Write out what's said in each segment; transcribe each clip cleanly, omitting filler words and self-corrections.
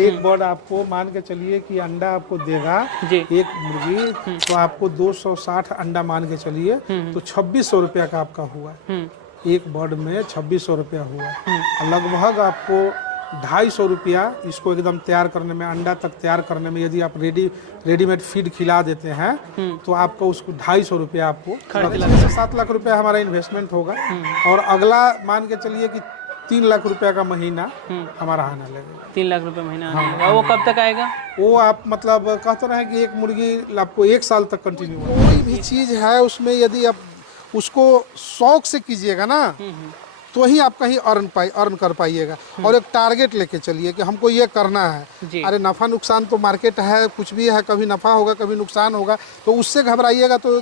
एक बर्ड आपको मान के चलिए कि अंडा आपको देगा जी। एक मुर्गी, तो आपको 260 अंडा मान के चलिए, तो 2600 रुपया का आपका हुआ। एक बर्ड में 2600 रुपया हुआ। लगभग आपको 250 रुपया इसको एकदम तैयार करने में, अंडा तक तैयार करने में, यदि आप रेडीमेड फीड खिला देते हैं तो आपको उसको 250 रुपया आपको 6 से 7 लाख रुपया हमारा इन्वेस्टमेंट होगा। और अगला मान के चलिए कि 3 लाख रुपया का महीना हमारा आने लगेगा। 3 लाख रुपए महीना आएगा। वो कब तक आएगा? वो आप मतलब कहते रहे कि एक मुर्गी आपको 1 साल तक कंटिन्यू, कोई भी चीज़ है उसमें यदि आप उसको शौक से कीजिएगा ना, तो ही आप कहीं अर्न कर पाइएगा। और एक टारगेट लेके चलिए कि हमको ये करना है। अरे नफ़ा नुकसान तो मार्केट है, कुछ भी है, कभी नफ़ा होगा कभी नुकसान होगा, तो उससे घबराइएगा तो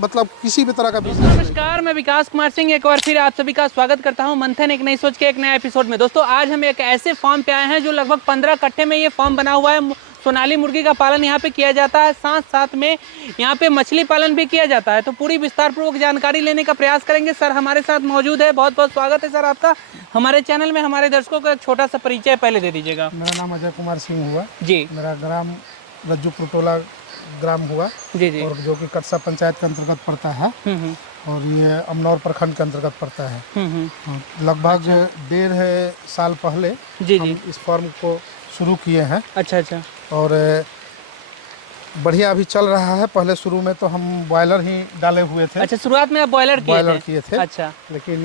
मतलब किसी भी तरह का बिजनेस। नमस्कार, मैं विकास कुमार सिंह एक बार फिर आप सभी का स्वागत करता हूं मंथन एक नई सोच के एक नया एपिसोड में। दोस्तों आज हम एक ऐसे फार्म पे आए हैं जो लगभग 15 कट्टे में ये फार्म बना हुआ है। सोनाली मुर्गी का पालन यहाँ पे किया जाता है, साथ साथ में यहाँ पे मछली पालन भी किया जाता है। तो पूरी विस्तार पूर्वक जानकारी लेने का प्रयास करेंगे। सर हमारे साथ मौजूद है, बहुत बहुत स्वागत है सर आपका हमारे चैनल में। हमारे दर्शकों को एक छोटा सा परिचय पहले दे दीजिएगा। मेरा नाम अजय कुमार सिंह हुआ जी। मेरा ग्राम रज्जू टोला ग्राम हुआ जी जी। और जो कि कटसा पंचायत के अंतर्गत पड़ता है और ये अमनौर प्रखंड के अंतर्गत पड़ता है। लगभग 1.5 साल पहले जी हम जी। इस फार्म को शुरू किए हैं। अच्छा अच्छा। और बढ़िया अभी चल रहा है। पहले शुरू में तो हम बॉयलर ही डाले हुए थे। अच्छा, शुरुआत में आप बॉयलर किए थे। अच्छा। लेकिन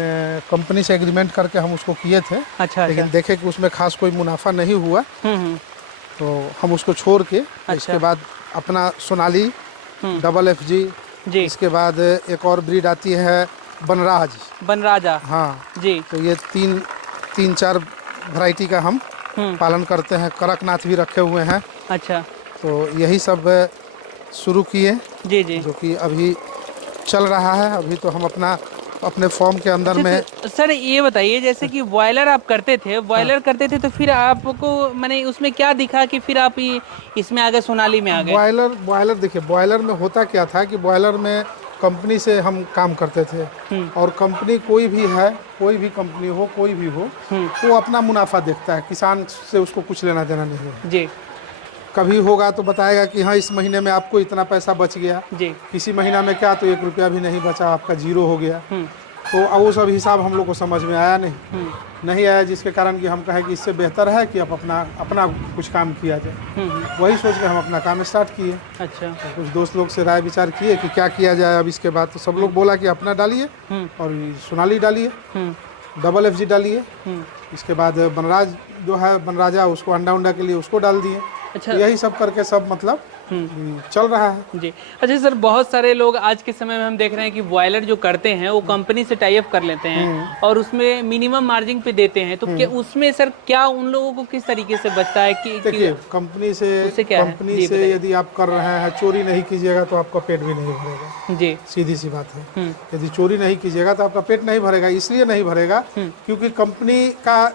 कंपनी से एग्रीमेंट करके हम उसको किए थे। अच्छा। लेकिन अच्छा। देखे कि उसमें खास कोई मुनाफा नहीं हुआ, तो हम उसको छोड़ के इसके बाद अपना सोनाली डबल FG जी। इसके बाद एक और ब्रीड आती है बनराजा। हाँ जी। तो ये तीन चार वैरायटी का हम पालन करते हैं। कड़कनाथ भी रखे हुए हैं। अच्छा। तो यही सब शुरू किए जी जी। जो कि अभी चल रहा है। अभी तो हम अपने फॉर्म के अंदर में। तो सर ये बताइए, जैसे कि बॉयलर आप करते थे, तो फिर आपको मैंने उसमें क्या दिखा कि फिर आप इसमें आ गए, सोनाली में आ गए? बॉयलर देखिए, बॉयलर में होता क्या था कि बॉयलर में कंपनी से हम काम करते थे। और कंपनी कोई भी है, कोई भी कंपनी हो, कोई भी हो, वो अपना मुनाफा देखता है। किसान से उसको कुछ लेना देना नहीं है जी। कभी होगा तो बताएगा कि हाँ इस महीने में आपको इतना पैसा बच गया जी। किसी महीना में क्या तो 1 रुपया भी नहीं बचा, आपका जीरो हो गया। तो अब वो सब हिसाब हम लोग को समझ में आया नहीं आया, जिसके कारण कि हम कहें कि इससे बेहतर है कि आप अपना कुछ काम किया जाए। वही सोच के हम अपना काम स्टार्ट किए। अच्छा। तो कुछ दोस्त लोग से राय विचार किए कि क्या किया जाए अब इसके बाद। तो सब लोग बोला कि अपना डालिए और सोनाली डालिए, डबल FG डालिए। इसके बाद बनराजा उसको अंडा के लिए उसको डाल दिए। अच्छा। यही सब करके सब मतलब चल रहा है जी। अच्छा सर, बहुत सारे लोग आज के समय में हम देख रहे हैं कि बॉयलर जो करते हैं वो कंपनी से टाई अप कर लेते हैं और उसमें मिनिमम मार्जिन पे देते हैं। तो क्या उसमें सर क्या उन लोगों को किस तरीके से बचता है कि देखिए कंपनी से यदि आप कर रहे हैं, चोरी नहीं कीजिएगा तो आपका पेट भी नहीं भरेगा। जी। सीधी सी बात है। यदि चोरी नहीं कीजिएगा तो आपका पेट नहीं भरेगा। इसलिए नहीं भरेगा क्योंकि कंपनी का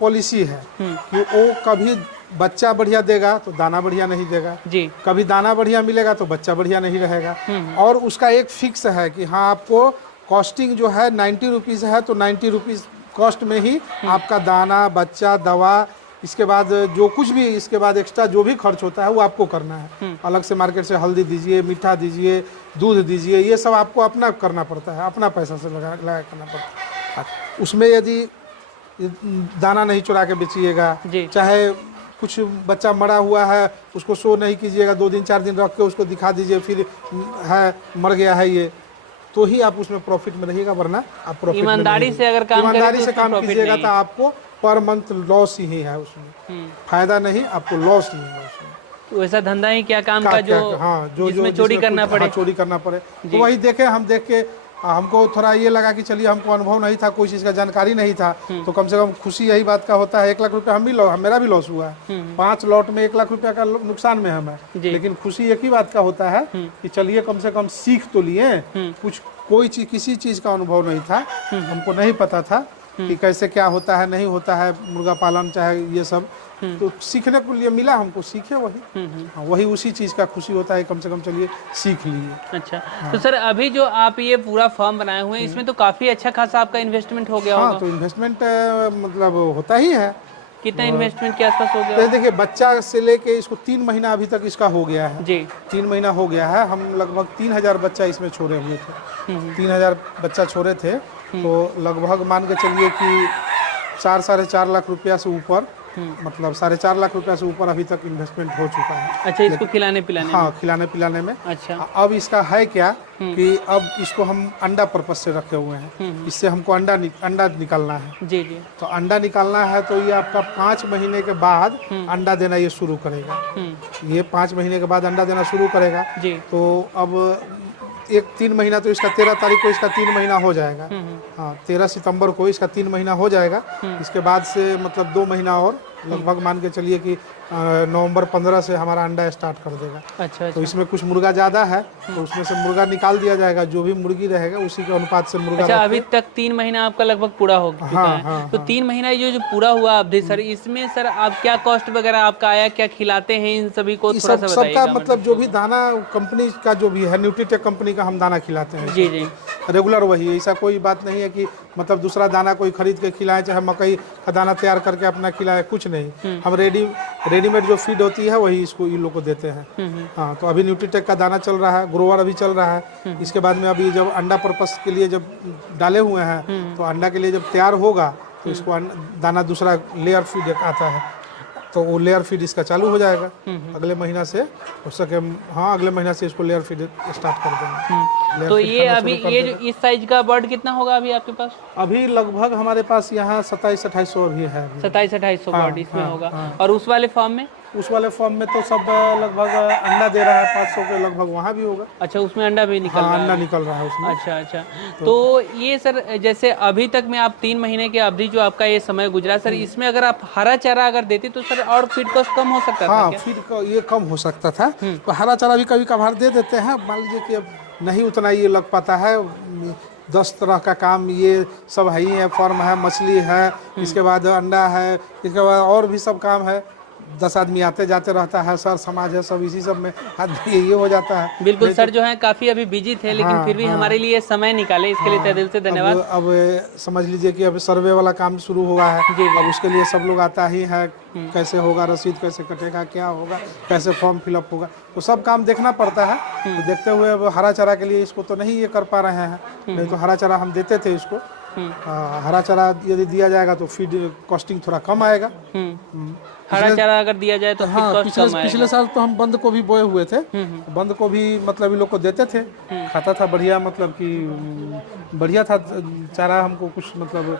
पॉलिसी है कि वो कभी बच्चा बढ़िया देगा तो दाना बढ़िया नहीं देगा जी। कभी दाना बढ़िया मिलेगा तो बच्चा बढ़िया नहीं रहेगा। और उसका एक फिक्स है कि हाँ आपको कॉस्टिंग जो है 90 रुपीज़ है, तो 90 रुपीज़ कॉस्ट में ही आपका दाना, बच्चा, दवा, इसके बाद जो कुछ भी इसके बाद एक्स्ट्रा जो भी खर्च होता है वो आपको करना है। अलग से मार्केट से हल्दी दीजिए, मीठा दीजिए, दूध दीजिए, ये सब आपको अपना करना पड़ता है, अपना पैसा से लगा करना पड़ता है। उसमें यदि दाना नहीं चुरा के बेचिएगा, चाहे कुछ बच्चा मरा हुआ है उसको शो नहीं कीजिएगा, 2 दिन 4 दिन रख के उसको दिखा दीजिए फिर है मर गया है ये, तो ही आप उसमें प्रॉफिट में रहिएगा। वरना आप प्रॉफिट ईमानदारी से अगर काम कीजिएगा तो आपको पर मंथ लॉस ही है उसमें, फायदा नहीं, आपको लॉस ही है उसमें। तो ऐसा धंधा ही क्या काम का जो चोरी करना पड़े। तो वही हम देख के हमको थोड़ा ये लगा कि चलिए हमको अनुभव नहीं था, कोई चीज़ का जानकारी नहीं था, तो कम से कम खुशी यही बात का होता है। 1 लाख रुपया मेरा भी लॉस हुआ है। 5 लॉट में 1 लाख रुपया का नुकसान में हमें, लेकिन खुशी एक ही बात का होता है कि चलिए कम से कम सीख तो लिए कुछ। कोई चीज़ किसी चीज़ का अनुभव नहीं था, हमको नहीं पता था कि कैसे क्या होता है नहीं होता है मुर्गा पालन चाहे ये सब, तो सीखने को लिए मिला हमको, सीखे वही उसी चीज़ का खुशी होता है, कम से कम चलिए सीख लिए। अच्छा। तो सर अभी जो आप ये पूरा फॉर्म बनाए हुए हैं इसमें तो काफ़ी अच्छा खासा आपका इन्वेस्टमेंट हो गया होगा। तो इन्वेस्टमेंट मतलब होता ही है। कितना इन्वेस्टमेंट के आसपास हो तो गया? देखिए बच्चा से लेके इसको 3 महीना अभी तक इसका हो गया है जी 3 महीना हो गया है। हम लगभग 3000 बच्चा इसमें छोड़े हुए थे 3000 बच्चा छोड़े थे। तो लगभग मान के चलिए कि 4-4.5 लाख रुपया से ऊपर मतलब 4.5 लाख रुपया से ऊपर अभी तक इन्वेस्टमेंट हो चुका है। अच्छा, इसको खिलाने पिलाने हाँ खिलाने पिलाने में। अच्छा अब इसका है क्या कि अब इसको हम अंडा पर्पज से रखे हुए हैं। इससे हमको अंडा निकालना है। जी जी तो अंडा निकालना है तो ये आपका 5 महीने के बाद अंडा देना ये शुरू करेगा। ये 5 महीने के बाद अंडा देना शुरू करेगा। जी तो अब 3 महीना तो इसका 13 तारीख को इसका 3 महीना हो जाएगा। हाँ 13 सितंबर को इसका 3 महीना हो जाएगा। इसके बाद से मतलब 2 महीना और लगभग मान के चलिए कि नवंबर 15 से हमारा अंडा स्टार्ट कर देगा। अच्छा तो इसमें कुछ मुर्गा ज़्यादा है तो उसमें से मुर्गा निकाल दिया जाएगा। जो भी मुर्गी रहेगा उसी के अनुपात से मुर्गा। अच्छा, अभी तक 3 महीना आपका लगभग पूरा हो चुका हाँ, है। हाँ, तो 3 महीना जो पूरा हुआ अवधि सर, इसमें सर आप क्या कॉस्ट वगैरह आपका आया, क्या खिलाते हैं इन सभी को, थोड़ा सा सबका बताइएगा। मतलब जो भी दाना कंपनी का जो भी है न्यूट्रीटेक कंपनी का हम दाना खिलाते हैं। जी जी रेगुलर वही, ऐसा कोई बात नहीं है कि मतलब दूसरा दाना कोई खरीद के खिलाए, चाहे मकई का दाना तैयार करके अपना खिलाए, कुछ नहीं। हम रेडीमेड जो फीड होती है वही इसको इन लोग को देते हैं। हाँ तो अभी न्यूट्रीटेक का दाना चल रहा है, ग्रोवर अभी चल रहा है। इसके बाद में अभी जब अंडा पर्पस के लिए जब डाले हुए हैं तो अंडा के लिए जब तैयार होगा तो इसको दाना दूसरा लेयर फीड आता है तो वो लेयर फीड इसका चालू हो जाएगा अगले महीना से। हो सके हाँ अगले महीना से इसको लेयर फीड स्टार्ट कर देंगे। तो ये अभी ये जो इस साइज का बर्ड कितना होगा अभी आपके पास? अभी लगभग हमारे पास यहाँ 2700-2800 अभी है। 2700-2800 बर्ड इसमें होगा। और उस वाले फार्म में? उस वाले फॉर्म में तो सब लगभग अंडा दे रहा है 500 के लगभग, वहाँ भी होगा। अच्छा, उसमें अंडा भी निकल रहा है? अंडा निकल रहा है उसमें। अच्छा अच्छा। तो ये सर जैसे अभी तक में आप 3 महीने के अवधि जो आपका ये समय गुजरा सर, इसमें अगर आप हरा चारा अगर देते तो सर और फीड कॉस्ट कम हो सकता था हाँ क्या? फीड का ये कम हो सकता था। तो हरा चारा भी कभी कभार दे देते हैं। मान लीजिए कि अब नहीं उतना ये लग पाता है। 10 तरह का काम ये सब है ही है। फॉर्म है, मछली है, इसके बाद अंडा है, इसके बाद और भी सब काम है। 10 आदमी आते जाते रहता है, सर समाज है, सब इसी सब में आदमी ये हो जाता है। बिल्कुल सर, जो है काफी अभी बिजी थे लेकिन फिर भी हमारे लिए समय निकाले, इसके लिए तहे दिल से धन्यवाद। अब समझ लीजिए कि अब सर्वे वाला काम शुरू हुआ है। अब उसके लिए सब लोग आता ही है, कैसे होगा, रसीद कैसे कटेगा, क्या होगा, कैसे फॉर्म फिलअप होगा, तो सब काम देखना पड़ता है। तो देखते हुए अब हरा चारा के लिए इसको तो नहीं ये कर पा रहे हैं। नहीं तो हरा चारा हम देते थे इसको। हरा चारा यदि दिया जाएगा तो फीड कॉस्टिंग थोड़ा कम आएगा। हरा चारा अगर दिया जाए तो हाँ पिछले साल तो हम बंद को भी बोए हुए थे। बंद को भी मतलब इन लोग को देते थे, खाता था बढ़िया, मतलब कि बढ़िया था चारा। हमको कुछ मतलब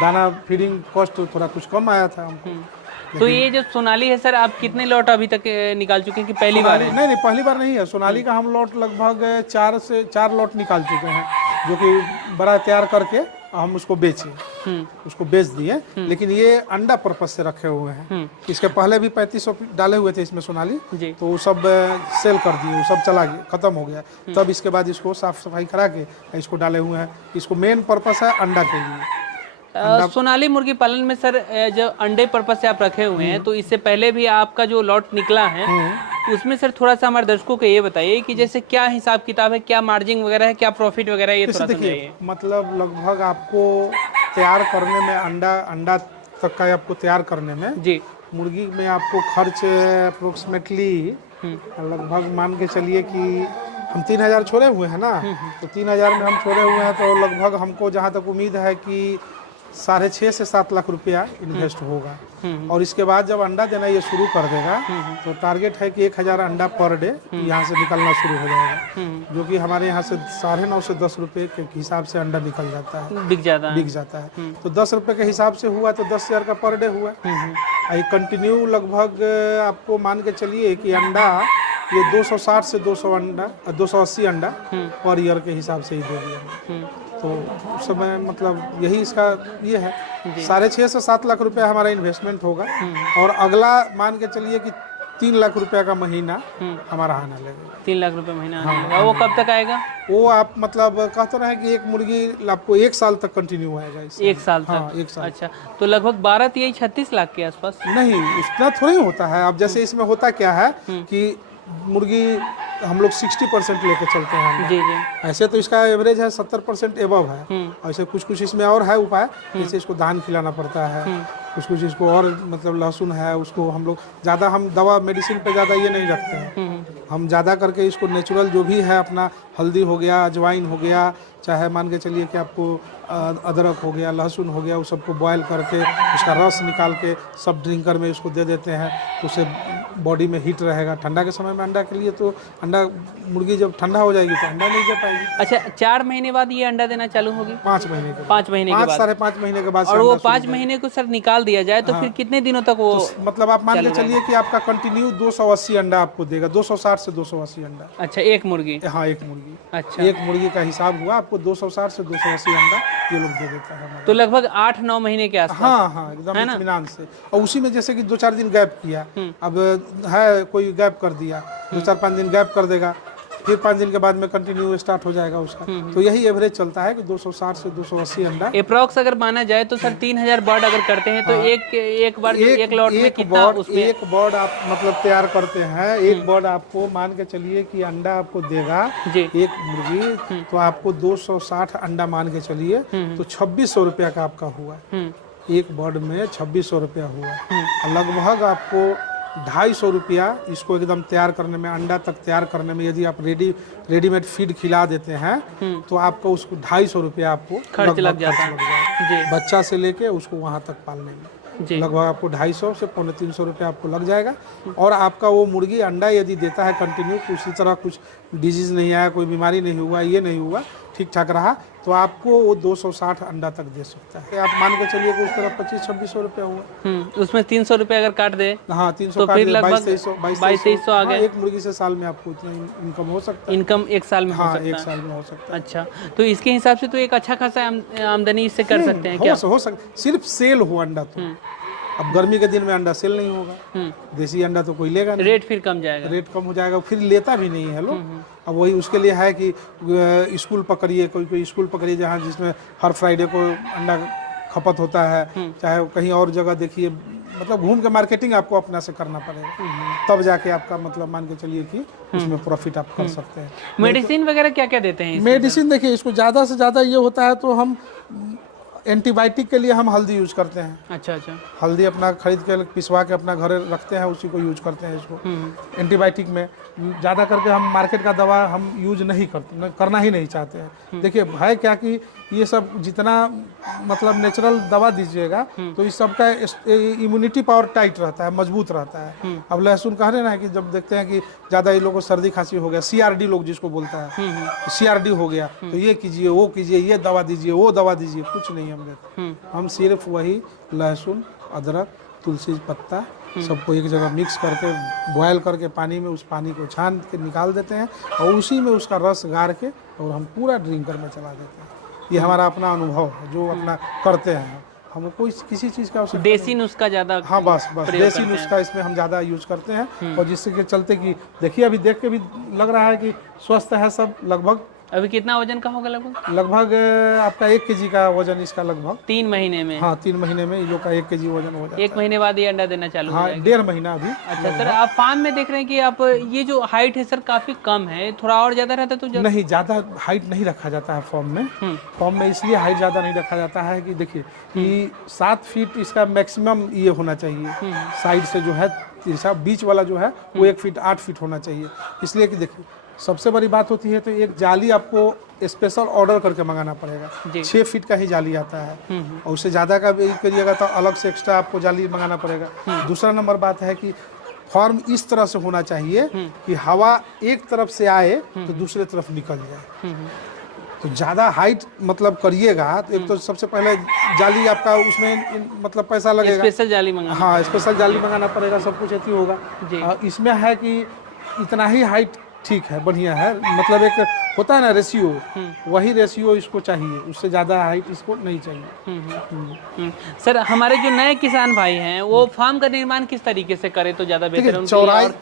दाना फीडिंग कॉस्ट थोड़ा कुछ कम आया था हमको। तो ये जो सोनाली है सर, आप कितने लॉट अभी तक निकाल चुके हैं कि पहली बार है? नहीं पहली बार नहीं है। सोनाली का हम लॉट लगभग 4 लॉट निकाल चुके हैं, जो कि बड़ा तैयार करके हम उसको बेचे, उसको बेच दिए। लेकिन ये अंडा पर्पज से रखे हुए हैं। इसके पहले भी 3500 डाले हुए थे इसमें सोनाली, तो वो सब सेल कर दिए, वो सब चला गया, खत्म हो गया। तब इसके बाद इसको साफ सफाई करा के इसको डाले हुए हैं। इसको मेन पर्पस है अंडा के लिए। सोनाली मुर्गी पालन में सर जो अंडे पर्पज से आप रखे हुए हैं, तो इससे पहले भी आपका जो लॉट निकला है उसमें सर थोड़ा सा हमारे दर्शकों को ये बताइए कि जैसे क्या हिसाब किताब है, क्या मार्जिन वगैरह है, क्या प्रॉफिट वगैरह, ये थोड़ा देखिए मतलब लगभग आपको तैयार करने में अंडा तक का आपको तैयार करने में जी मुर्गी में आपको खर्च अप्रोक्सीमेटली लगभग मान के चलिए कि हम 3000 छोड़े हुए हैं ना, तो 3000 में हम छोड़े हुए हैं तो लगभग हमको जहाँ तक उम्मीद है कि 6.5 से 7 लाख रुपया इन्वेस्ट होगा। और इसके बाद जब अंडा देना ये शुरू कर देगा तो टारगेट है कि 1000 अंडा पर डे यहाँ से निकलना शुरू हो जाएगा, जो कि हमारे यहाँ से 9.5 से 10 रुपये के हिसाब से अंडा निकल जाता है, बिक जाता है। तो 10 रुपये के हिसाब से हुआ तो 10,000 का पर डे हुआ। कंटिन्यू लगभग आपको मान के चलिए कि अंडा ये 260 से 280 अंडा पर ईयर के हिसाब से ही देगी। तो उस समय मतलब यही इसका ये है। 6.5 से 7 लाख रुपया हमारा इन्वेस्टमेंट होगा। और अगला मान के चलिए कि 3 लाख रुपया का महीना हमारा आने लगेगा। 3 लाख रुपए महीना आने लगेगा। वो कब तक आएगा? वो आप मतलब कहते रहे कि एक मुर्गी आपको 1 साल तक कंटिन्यू आएगा। 1 साल तक? हाँ, 1 साल। अच्छा, तो लगभग 36 लाख के आसपास? नहीं, उतना थोड़ी होता है। अब जैसे इसमें होता क्या है कि मुर्गी हम लोग 60% लेके चलते हैं। जी जी। ऐसे तो इसका एवरेज है 70% एबव है। ऐसे कुछ इसमें और है उपाय, जैसे इसको धान खिलाना पड़ता है, कुछ कुछ इसको और मतलब लहसुन है उसको हम लोग ज़्यादा हम दवा मेडिसिन पे ज़्यादा ये नहीं रखते हैं। हम ज़्यादा करके इसको नेचुरल जो भी है अपना हल्दी हो गया, अजवाइन हो गया, चाहे मान के चलिए कि आपको अदरक हो गया, लहसुन हो गया, वो सबको बॉयल करके उसका रस निकाल के सब ड्रिंकर में इसको दे देते हैं, तो उससे बॉडी में हीट रहेगा। ठंडा के समय में अंडा के लिए तो अंडा मुर्गी जब ठंडा हो जाएगी तो अंडा नहीं दे पाएगी। अच्छा, 4 महीने बाद ये अंडा देना चालू होगी? 5 महीने के 5 महीने के बाद, 5.5 महीने के बाद। और वो 5 महीने को सर निकाल दिया जाए तो फिर कितने दिनों तक वो मतलब आप मान के चलिए कि आपका कंटिन्यू 280 अंडा आपको देगा, 260 से 280 अंडा। अच्छा, एक मुर्गी? हाँ, एक मुर्गी। अच्छा, एक मुर्गी का हिसाब हुआ आपको 260 से 280 अंडा ये लोग दे देता है। तो लगभग 8-9 महीने के आसपास। हाँ हाँ, एकदम इत्मीनान से। और उसी में जैसे कि 2-4 दिन गैप किया, अब है कोई गैप कर दिया, 2-4-5 दिन गैप कर देगा, फिर 5 दिन के बाद में कंटिन्यू स्टार्ट हो जाएगा उसका। तो यही एवरेज चलता है कि 260 से 280 अंडा अप्रॉक्स अगर माना जाए तो सर 3000 बर्ड अगर करते हैं तो एक बार एक लॉट में कितना उसमें एक बर्ड आप मतलब तैयार करते हैं, एक बर्ड आपको मान के चलिए कि अंडा आपको देगा एक मुर्गी, तो आपको 260 अंडा मान के चलिए तो 2600 रुपया का आपका हुआ। एक बर्ड में 2600 रुपया हुआ। लगभग आपको 250 रुपया इसको एकदम तैयार करने में, अंडा तक तैयार करने में, यदि आप रेडीमेड फीड खिला देते हैं तो आपको उसको 250 रुपया आपको खर्च लग जाता है। बच्चा से लेके उसको वहाँ तक पालने में लगभग आपको 250 से 350 रुपया आपको लग जाएगा। और आपका वो मुर्गी अंडा यदि देता है कंटिन्यू, किसी तरह कुछ डिजीज नहीं आया, कोई बीमारी नहीं हुआ, ये नहीं हुआ, ठीक ठाक रहा, तो आपको वो 260 अंडा तक दे सकता है। आप मान के चलिए कि उस तरफ 25-2600 रुपया हुआ। उसमें 300 रुपया अगर काट दे, हाँ 300 तो काट फिर दे, लगभग 22-2300 आ गए। एक मुर्गी से साल में आपको इतना इनकम हो सकता है। इनकम एक साल में हो सकता है? एक साल में हो सकता है। अच्छा, तो इसके हिसाब से तो एक अच्छा खासा आमदनी इससे कर सकते हैं क्या? हो सकता, सिर्फ सेल हो अंडा तो। अब गर्मी के दिन में अंडा सेल नहीं होगा, देसी अंडा तो कोई लेगा नहीं, रेट फिर कम जाएगा, रेट कम हो जाएगा, फिर लेता भी नहीं है लोग। अब वही उसके लिए है कि स्कूल पकड़िए, कोई स्कूल पकड़िए जहाँ जिसमें हर फ्राइडे को अंडा खपत होता है, चाहे कहीं और जगह देखिए, मतलब घूम के मार्केटिंग आपको अपना से करना पड़ेगा, तब जाके आपका मतलब मान के चलिए कि उसमें प्रॉफिट आप कर सकते हैं। मेडिसिन वगैरह क्या क्या देते हैं? मेडिसिन देखिए, इसको ज़्यादा से ज़्यादा ये होता है तो हम एंटीबायोटिक के लिए हम हल्दी यूज करते हैं। अच्छा, हल्दी अपना खरीद के पिसवा के अपना घर रखते हैं, उसी को यूज करते हैं इसको। एंटीबायोटिक में ज़्यादा करके हम मार्केट का दवा हम यूज नहीं करते, करना ही नहीं चाहते हैं। देखिए है क्या कि ये सब जितना मतलब नेचुरल दवा दीजिएगा तो इस सब का इम्यूनिटी पावर टाइट रहता है, मजबूत रहता है। अब लहसुन कह रहे ना कि जब देखते हैं कि ज़्यादा ये लोगों को सर्दी खांसी हो गया, CRD लोग जिसको बोलता है, CRD हो गया, तो ये कीजिए, वो कीजिए, ये दवा दीजिए, वो दवा दीजिए, कुछ नहीं हम देते। हम सिर्फ वही लहसुन, अदरक, तुलसी पत्ता सबको एक जगह मिक्स करके बॉयल करके पानी में, उस पानी को छान के निकाल देते हैं और उसी में उसका रस गाड़ के और हम पूरा ड्रिंकर में चला देते हैं। ये हमारा अपना अनुभव है जो अपना करते हैं। हम कोई किसी चीज़ का देसी नुस्खा ज़्यादा, हाँ बस देसी नुस्खा इसमें हम ज़्यादा यूज करते हैं। और जिसके चलते कि देखिए अभी देख के भी लग रहा है कि स्वस्थ है सब। लगभग अभी कितना वजन का होगा? लगभग आपका 1 kg का वजन इसका लगभग 3 महीने में। हाँ 3 महीने में इन लोग का 1 kg वजन हो जाता है। 1 महीने बाद ये अंडा देना चालू? हाँ 1.5 महीना अभी। अच्छा सर, आप फार्म में देख रहे हैं कि आप ये जो हाइट है सर काफी कम है, थोड़ा और ज्यादा रहता तो नहीं, ज्यादा हाइट नहीं रखा जाता है फॉर्म में। फॉर्म में इसलिए हाइट ज्यादा नहीं रखा जाता है कि देखिए कि 7 फीट इसका मैक्सिमम ये होना चाहिए। साइड से जो है तिरछा, बीच वाला जो है वो 1 फीट 8 फीट होना चाहिए। इसलिए कि देखिए सबसे बड़ी बात होती है तो एक जाली आपको स्पेशल ऑर्डर करके मंगाना पड़ेगा। 6 फीट का ही जाली आता है और उससे ज़्यादा का भी करिएगा तो अलग से एक्स्ट्रा आपको जाली मंगाना पड़ेगा। दूसरा नंबर बात है कि फॉर्म इस तरह से होना चाहिए कि हवा एक तरफ से आए तो दूसरे तरफ निकल जाए। तो ज़्यादा हाइट मतलब करिएगा तो एक तो सबसे पहले जाली आपका उसमें मतलब पैसा लगेगा, स्पेशल जाली मंगाना। हाँ स्पेशल जाली मंगाना पड़ेगा, सब कुछ ऐसी होगा। इसमें है कि इतना ही हाइट ठीक है, बढ़िया है, मतलब एक होता है ना रेशियो, वही रेशियो इसको चाहिए, उससे ज़्यादा हाइट इसको नहीं चाहिए। सर हमारे जो नए किसान भाई हैं वो फार्म का निर्माण किस तरीके से करें तो ज़्यादा बेहतर है?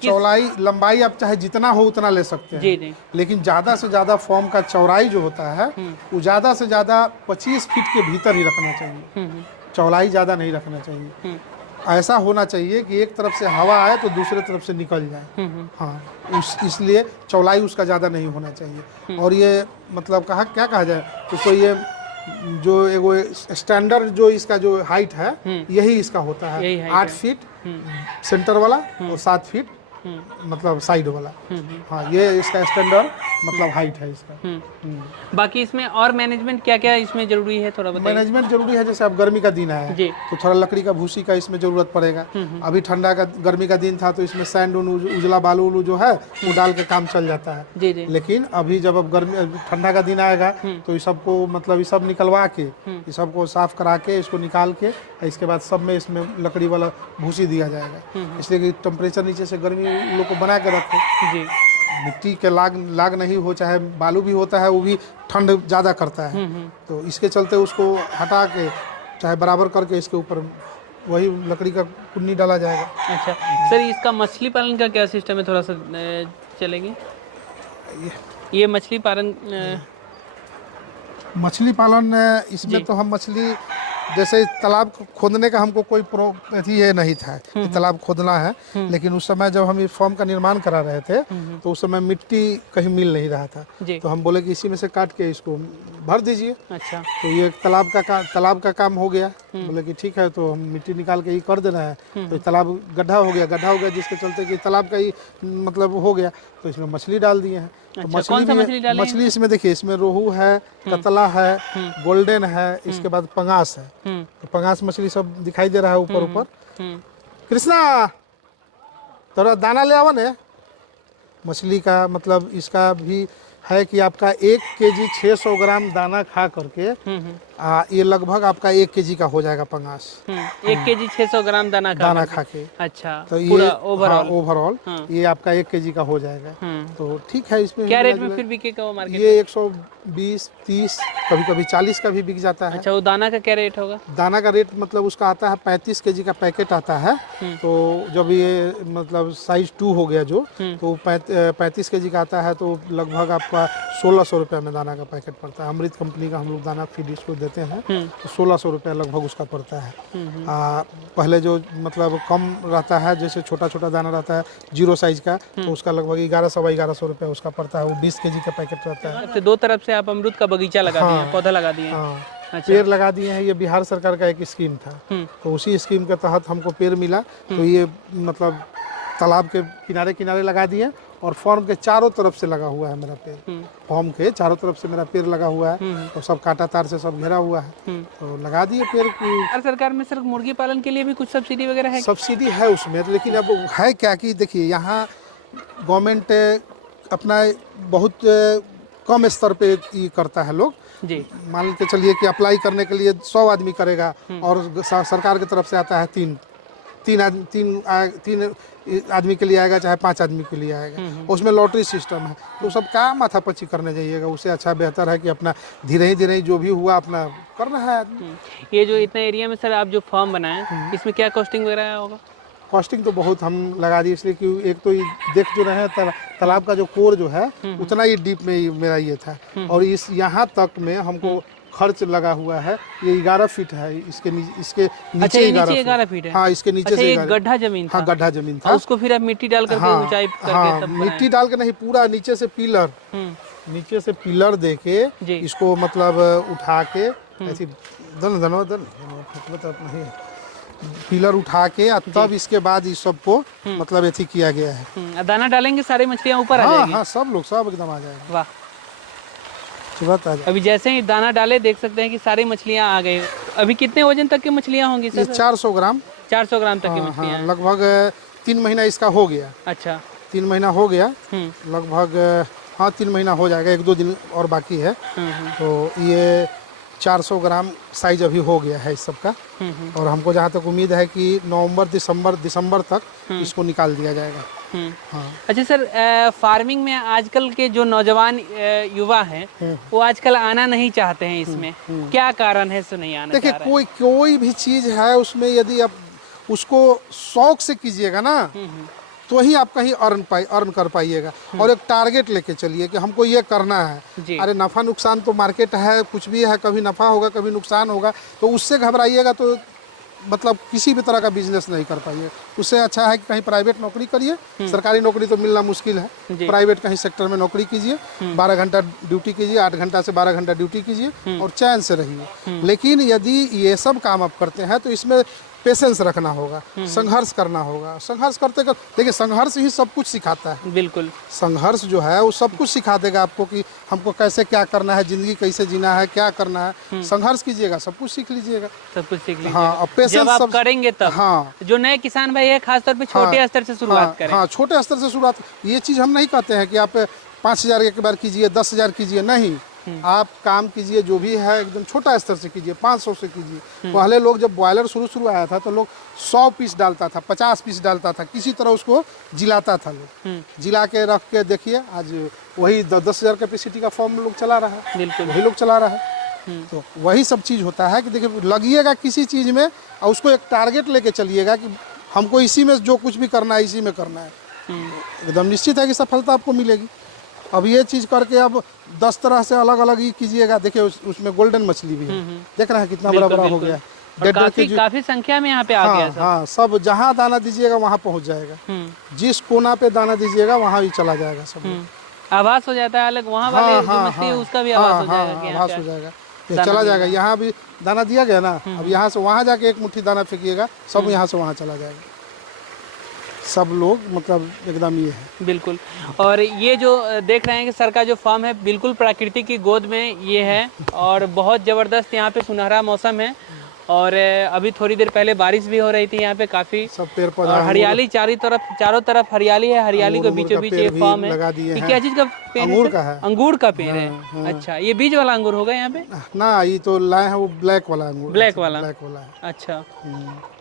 चौड़ाई लंबाई आप चाहे जितना हो उतना ले सकते हैं। जी। लेकिन ज़्यादा से ज़्यादा फॉर्म का चौड़ाई जो होता है वो ज़्यादा से ज़्यादा 25 फीट के भीतर ही रखना चाहिए। चौड़ाई ज़्यादा नहीं रखना चाहिए। ऐसा होना चाहिए कि एक तरफ से हवा आए तो दूसरे तरफ से निकल जाए। हाँ इसलिए चौड़ाई उसका ज़्यादा नहीं होना चाहिए। और ये मतलब क्या कहा जाए उसको, ये जो एगो स्टैंडर्ड जो इसका जो हाइट है यही इसका होता यही है, height 8 फीट सेंटर वाला और 7 फीट मतलब साइड वाला। हाँ, ये इसका स्टैंडर्ड मतलब हाइट है इसका। बाकी इसमें और मैनेजमेंट क्या क्या इसमें जरूरी है, थोड़ा बताइए। मैनेजमेंट जरूरी है, जैसे अब गर्मी का दिन है जी। तो थोड़ा लकड़ी का भूसी का इसमें जरूरत पड़ेगा। अभी ठंडा का गर्मी का दिन था तो इसमें सैंड उजला बालू उलू जो है वो डाल के काम चल जाता है। जी जी। लेकिन अभी जब अब गर्मी ठंडा का दिन आएगा तो इस सबको मतलब ये सब निकलवा के ये सबको साफ करा के इसको निकाल के इसके बाद सब में इसमें लकड़ी वाला भूसी दिया जाएगा, इसलिए कि टेम्परेचर नीचे से गर्मी लोग को बना के रखे। जी। मिट्टी के लाग नहीं हो, चाहे बालू भी होता है वो भी ठंड ज़्यादा करता है, तो इसके चलते उसको हटा के चाहे बराबर करके इसके ऊपर वही लकड़ी का कुन्नी डाला जाएगा। अच्छा सर, इसका मछली पालन का क्या सिस्टम है, थोड़ा सा चलेंगे। ये मछली पालन मछली पालन इसमें तो हम मछली जैसे तालाब खोदने का हमको कोई अथी ये नहीं था कि तालाब खोदना है, लेकिन उस समय जब हम ये फॉर्म का निर्माण करा रहे थे तो उस समय मिट्टी कहीं मिल नहीं रहा था, तो हम बोले कि इसी में से काट के इसको भर दीजिए। अच्छा। तो ये तालाब का काम हो गया, बोले कि ठीक है, तो हम मिट्टी निकाल के ही कर दे रहे हैं। तो तालाब गड्ढा हो गया जिसके चलते कि तालाब का ही मतलब हो गया, तो इसमें मछली डाल दिए हैं। तो मछली इसमें देखिए, इसमें रोहू है, कतला है, गोल्डन है, इसके बाद पंगास है। तो पंगास मछली सब दिखाई दे रहा है ऊपर। कृष्णा थोड़ा दाना ले आवा ने। मछली का मतलब इसका भी है कि आपका 1 केजी 600 ग्राम दाना खा करके ये लगभग आपका 1 केजी का हो जाएगा पंगास। 1 केजी 600 ग्राम दाना खा के। अच्छा, तो ये ओवरऑल ये आपका 1 केजी का हो जाएगा। तो ठीक है, इसमें क्या रेट में फिर बिकेगा वो मार्केट? ये 120, 30, कभी 40 का भी बिक जाता है। अच्छा, वो दाना का क्या रेट होगा? दाना का रेट मतलब उसका आता है 35 केजी का पैकेट आता है। तो जब ये मतलब साइज 2 हो गया जो, तो 35 केजी का आता है, तो लगभग आपका 1600 रुपये में दाना का पैकेट पड़ता है। अमृत कंपनी का हम लोग दाना फीड इसको देते हैं, तो 1600 रुपये लगभग उसका पड़ता है। पहले जो मतलब कम रहता है, जैसे छोटा छोटा दाना रहता है 0 साइज का, तो उसका लगभग 1100 रुपये उसका पड़ता है। वो 20 केजी का पैकेट रहता है। दो तरफ से आप अमरूद का बगीचा लगा दिए, पौधा लगा दिए। अच्छा। पेड़ लगा दिए हैं। ये बिहार सरकार का एक स्कीम था, तो उसी स्कीम के तहत हमको पेड़ मिला, तो ये मतलब तालाब के किनारे किनारे लगा दिए और फार्म के चारों तरफ से लगा हुआ है मेरा पेड़। फार्म के चारों तरफ से मेरा पेड़ लगा हुआ है और सब कांटा तार से सब घेरा हुआ है, तो लगा दिए पेड़ की। सरकार में सर मुर्गी पालन के लिए भी कुछ सब्सिडी वगैरह है? सब्सिडी है उसमें, लेकिन अब है क्या कि देखिए, यहाँ गवर्नमेंट अपना बहुत कम स्तर पे ये करता है। लोग जी मान के चलिए कि अप्लाई करने के लिए 100 आदमी करेगा और सरकार की तरफ से आता है तीन आदमी के लिए आएगा, चाहे 5 आदमी के लिए आएगा। उसमें लॉटरी सिस्टम है, तो सब क्या माथापच्ची करने जाइएगा। उससे अच्छा बेहतर है कि अपना धीरे ही जो भी हुआ अपना करना है आदमी। ये जो इतना एरिया में सर आप जो फार्म बनाए, इसमें क्या कॉस्टिंग वगैरह होगा? कॉस्टिंग तो बहुत हम लगा दी, इसलिए कि एक तो ये देख जो रहे हैं तालाब का जो कोर जो है उतना ही डीप में मेरा ये था, और इस यहाँ तक में हमको खर्च लगा हुआ है। ये 11 फीट है, इसके नीचे 11 फीट है। हाँ, इसके नीचे से एक गड्ढा जमीन था। हाँ, गड्ढा जमीन था। उसको फिर आप मिट्टी डाल करके ऊंचाई करके तब मिट्टी डाल के नहीं, पूरा नीचे से पिलर दे के इसको मतलब उठा के ऐसी नहीं पिलर उठा के तब इसके बाद इस सबको मतलब ऐसी किया गया है। दाना डालेंगे सारी मछलियाँ ऊपर आ जाएगी। हाँ, सब एकदम आ जाएगा। वाह। अभी जैसे ही दाना डाले देख सकते हैं कि सारी मछलियाँ आ गई। अभी कितने वजन तक की मछलियाँ होंगी सर? 400 ग्राम 400 ग्राम तक की मछलियाँ। लगभग 3 महीना इसका हो गया। अच्छा, 3 महीना हो गया लगभग। हाँ, 3 महीना हो जाएगा, 1-2 दिन और बाकी है। तो ये 400 ग्राम साइज अभी हो गया है इस सब का, और हमको जहाँ तक उम्मीद है कि नवंबर दिसंबर तक इसको निकाल दिया जाएगा। हाँ। अच्छा सर, फार्मिंग में आजकल के जो नौजवान युवा हैं वो आजकल आना नहीं चाहते हैं इसमें, क्या कारण है सो नहीं आना? देखिए, कोई भी चीज है उसमें यदि आप उसको शौक से कीजिएगा ना, तो ही आप कहीं अर्न कर पाइएगा। और एक टारगेट लेके चलिए कि हमको ये करना है। अरे नफा नुकसान तो मार्केट है, कुछ भी है, कभी नफा होगा कभी नुकसान होगा, तो उससे घबराइएगा तो मतलब किसी भी तरह का बिजनेस नहीं कर पाइए। उससे अच्छा है कि कहीं प्राइवेट नौकरी करिए, सरकारी नौकरी तो मिलना मुश्किल है, प्राइवेट कहीं सेक्टर में नौकरी कीजिए, 12 घंटा ड्यूटी कीजिए, 8 घंटा से 12 घंटा ड्यूटी कीजिए और चैन से रहिए। लेकिन यदि ये सब काम आप करते हैं तो इसमें पेशेंस रखना होगा, संघर्ष करना होगा। संघर्ष करते कर देखिए, संघर्ष ही सब कुछ सिखाता है। बिल्कुल, संघर्ष जो है वो सब कुछ सिखा देगा आपको कि हमको कैसे क्या करना है, जिंदगी कैसे जीना है, क्या करना है। संघर्ष कीजिएगा, सब कुछ सीख लीजिएगा, सब कुछ सीख लीजिए। हाँ, और पेशेंस जब आप सब करेंगे तब। हाँ, जो नए किसान भाई है खासतौर पे छोटे स्तर से शुरुआत करें। हाँ, छोटे स्तर से शुरुआत। ये चीज़ हम नहीं कहते हैं कि आप 5,000 एक बार कीजिए, 10,000 कीजिए, नहीं। आप काम कीजिए, जो भी है एकदम छोटा स्तर से कीजिए, 500 से कीजिए। पहले लोग जब बॉयलर शुरू आया था तो लोग 100 पीस डालता था, 50 पीस डालता था, किसी तरह उसको जिलाता था लोग। जिला के रख के देखिए आज वही 10,000 कैपेसिटी का फॉर्म लोग चला रहा है, बिल्कुल वही लोग चला रहा है। तो वही सब चीज़ होता है कि देखिए, लगिएगा किसी चीज़ में और उसको एक टारगेट लेके चलिएगा कि हमको इसी में जो कुछ भी करना है इसी में करना है, एकदम निश्चित है कि सफलता आपको मिलेगी। अब ये चीज़ करके अब 10 तरह से अलग अलग ही कीजिएगा। देखिए उसमें गोल्डन मछली भी है, देख रहे हैं कितना बड़ा बड़ा हो गया है। काफी संख्या में यहाँ पे आ गया सब। हाँ, सब जहाँ दाना दीजिएगा वहाँ पहुँच जाएगा, जिस कोना पे दाना दीजिएगा वहाँ भी चला जाएगा। सब आवाज हो जाता है अलग, वहाँ वाले जो मछली है उसका भी आवाज हो जाएगा, आवाज हो जाएगा, ये चला जाएगा। यहाँ भी दाना दिया गया ना, अब यहाँ से वहाँ जाके एक मुट्ठी दाना फेंकिएगा, सब यहाँ से वहाँ चला जाएगा। सब लोग मतलब एकदम ये है। बिल्कुल। और ये जो देख रहे हैं कि सर का जो फार्म है बिल्कुल प्रकृति की गोद में ये है और बहुत ज़बरदस्त यहाँ पे सुनहरा मौसम है। और अभी थोड़ी देर पहले बारिश भी हो रही थी यहाँ पे काफी, सब पेड़ पौधा और हरियाली चारों तरफ हरियाली है। हरियाली के बीचों बीच ये फार्म है। ये क्या चीज का पेड़? अंगूर का है। अंगूर का पेड़ है। अच्छा, ये बीज वाला अंगूर होगा यहाँ पे ना? ये तो लाए हैं वो ब्लैक वाला अंगूर। ब्लैक वाला है। अच्छा,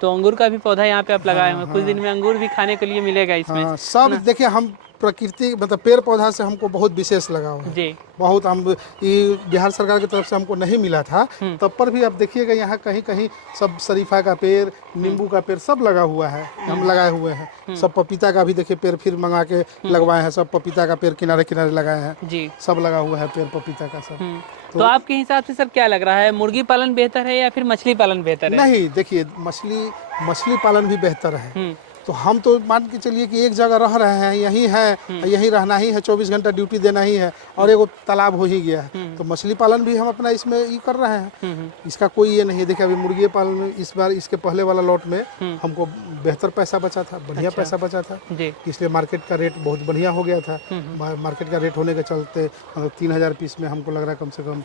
तो अंगूर का भी पौधा यहाँ पे आप लगाए हुए। कुछ दिन में अंगूर भी खाने के लिए मिलेगा इसमें। सब देखिए, हम प्रकृति मतलब पेड़ पौधा से हमको बहुत विशेष लगाव है जी। बहुत हम ये बिहार सरकार की तरफ से हमको नहीं मिला था, तब पर भी आप देखिएगा यहाँ कहीं कहीं सब शरीफा का पेड़, नींबू का पेड़ सब लगा हुआ है, हम लगाए हुए हैं। सब पपीता का भी देखिए पेड़ फिर मंगा के लगवाए हैं, सब पपीता का पेड़ किनारे किनारे लगाए हैं जी, सब लगा हुआ है पेड़ पपीता का सब। तो आपके हिसाब से सर क्या लग रहा है, मुर्गी पालन बेहतर है या फिर मछली पालन बेहतर है? नहीं, देखिए मछली पालन भी बेहतर है। तो हम तो मान के चलिए कि एक जगह रह रहे हैं, यही है, यही रहना ही है, 24 घंटा ड्यूटी देना ही है और एक तालाब हो ही गया है। तो मछली पालन भी हम अपना इसमें ये कर रहे हैं, इसका कोई ये नहीं है। देखिए अभी मुर्गी पालन में इस बार इसके पहले वाला लॉट में हमको बेहतर पैसा बचा था, बढ़िया पैसा बचा था, इसलिए मार्केट का रेट बहुत बढ़िया हो गया था। मार्केट का रेट होने के चलते 3,000 पीस में हमको लग रहा है कम से कम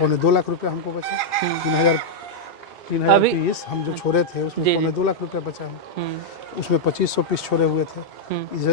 2.25 लाख रुपये हमको बचा। 3,000 पीस हम जो छोड़े थे उसमें 2.25 लाख रुपया बचा है। उसमें 2500 पीस छोड़े हुए थे,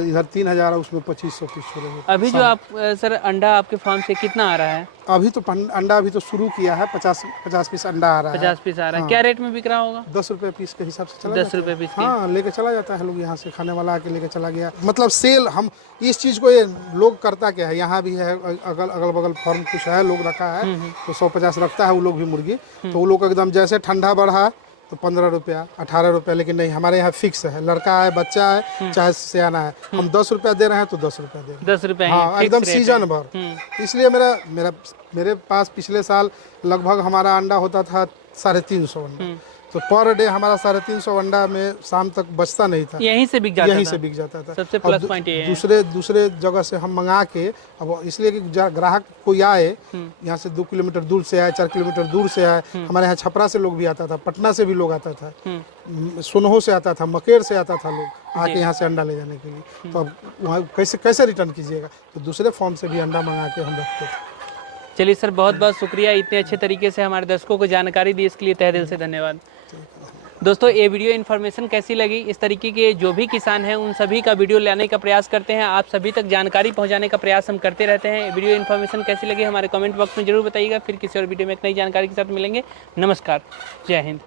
इधर 3,000 उसमें 2500 पीस छोड़े हुए थे। अभी जो आप सर अंडा आपके फार्म से कितना आ रहा है? अभी तो अंडा अभी तो शुरू किया है, 50 पीस अंडा आ रहा है। 50 पीस आ रहा है। क्या रेट में बिक रहा होगा? 10 रुपये पीस के हिसाब से चला 10 रुपये पीस। हाँ, लेके चला जाता है लोग, यहाँ से खाने वाला आके लेके चला गया। मतलब सेल हम इस चीज़ को ये लोग करता क्या है, यहाँ भी है अगल बगल फार्म कुछ है, लोग रखा है तो 150 रखता है वो लोग भी मुर्गी। तो वो लोग एकदम जैसे ठंडा बढ़ा तो 15 रुपया 18 रुपया, लेकिन नहीं, हमारे यहाँ फिक्स है। लड़का है, बच्चा है, चाहे सियाना है, हम 10 रुपया दे रहे हैं तो 10 रुपया दे रहे हैं। 10 रुपया, हाँ, एकदम सीजन भर। इसलिए मेरे पास पिछले साल लगभग हमारा अंडा होता था 350 अंडा, तो पर डे हमारा 350 अंडा में शाम तक बचता नहीं था, यहीं से बिक जाता था। सबसे प्लस पॉइंट ये है। दूसरे जगह से हम मंगा के, अब इसलिए कि ग्राहक कोई आए यहाँ से 2 किलोमीटर दूर से आए, 4 किलोमीटर दूर से आए, हमारे यहाँ छपरा से लोग भी आता था, पटना से भी लोग आता था, सोनहो से आता था, मकेर से आता था लोग आके यहाँ से अंडा ले जाने के लिए। तो अब वहाँ कैसे रिटर्न कीजिएगा, तो दूसरे फॉर्म से भी अंडा मंगा के हम रखते थे। चलिए सर, बहुत बहुत शुक्रिया, इतने अच्छे तरीके से हमारे दर्शकों को जानकारी दी, इसके लिए तहे दिल से धन्यवाद। दोस्तों, ये वीडियो इन्फॉर्मेशन कैसी लगी? इस तरीके के जो भी किसान हैं उन सभी का वीडियो लाने का प्रयास करते हैं, आप सभी तक जानकारी पहुंचाने का प्रयास हम करते रहते हैं। वीडियो इन्फॉर्मेशन कैसी लगी हमारे कमेंट बॉक्स में जरूर बताइएगा। फिर किसी और वीडियो में एक नई जानकारी के साथ मिलेंगे। नमस्कार, जय हिंद।